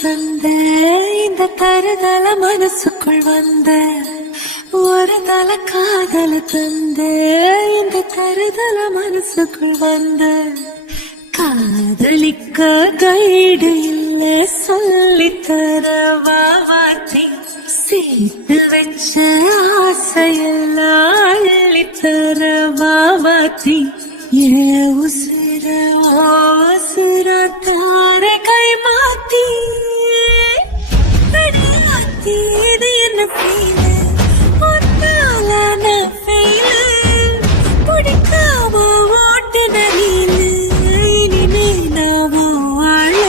தந்த இந்த தருதல மனசுக்குள் வந்த ஒரு தல காதல தந்த இந்த தருதல மனசுக்குள் வந்த காதலிக்க கைடு இல்ல சொல்லித்தர வாவாத்தி சேர்த்து வச்ச ஆசையெல்லாம் அள்ளித்தர வாவாத்தி ஏ உசிர உசிர தார கை மாத்தி அடியாத்தி இது என்ன ஃபீல் ஒன்னாலான ஃபீல் பிடிக்காம ஓட்டுன நீலு இனிமே நாவோ வாழ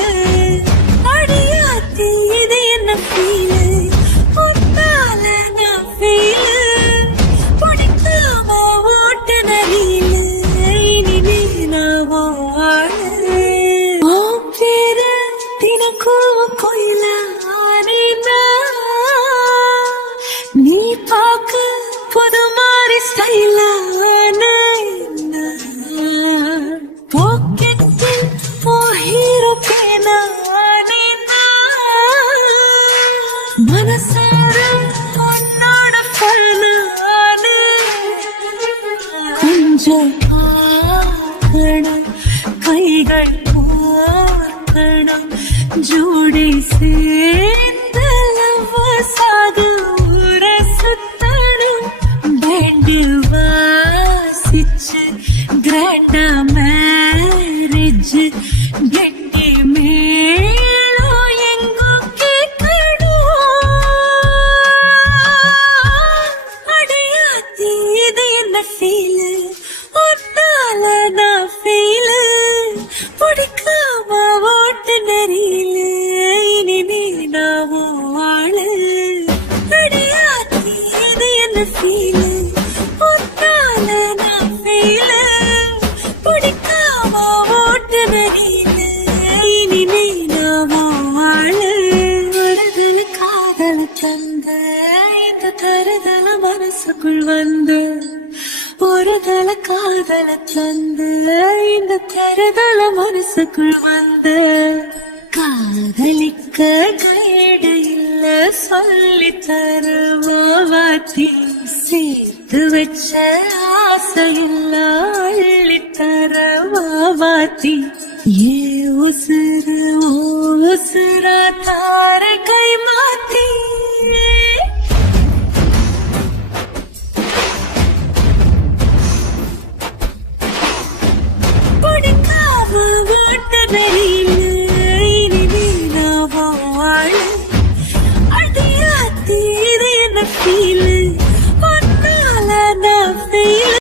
அடியாத்தி இது என்ன ஃபீல் ஒன்னாலான ஃபீல் பிடிக்காம ஓட்டுன நீலு இனிமே நாவோ வாழ ஓ பேரு தினக்கும் கோயில நீ பாக்க புது மாதிரி ஸ்டைலான பாக்கெட்டில் ஓ ஹீரோ பேனா மனசார உன்னோட ஃபேனான கொஞ்சம் பார்க்கணும் கைகள் பார்க்கணும் ஜோடி சேர்ந்து லவ்வசாக ஊர சுத்தணும் பேண்டு வாசிச்சு கிராண்டா மேரேஜ் கெட்டி மேலும் எங்கோ கேட்கணும் அடையாத்தி இது என்ன ஃபீல் ஒன்னால நான் ஃபீல் பிடிக்காம ஓட்டு நெறியில இனிமே நாவோ வாழ அடையாத்தி இது என்ன ஃபீல் ஒன்னால நான் ஃபீல் பிடிக்காம ஓட்டு நெறியில இனிமே நாவோ வாழ வருதல காதல தந்த இந்த தருதல மனசுக்குள் வந்து ஒரு தல காதல தந்து இந்த தருதல மனசுக்குள் வந்து காதலிக்க கைடு இல்ல சொல்லித்தர வாவாத்தி சேர்த்து வச்ச ஆசையெல்லாம் அள்ளித்தர வாவாத்தி ஏ உசுர ஓ உசுரா தார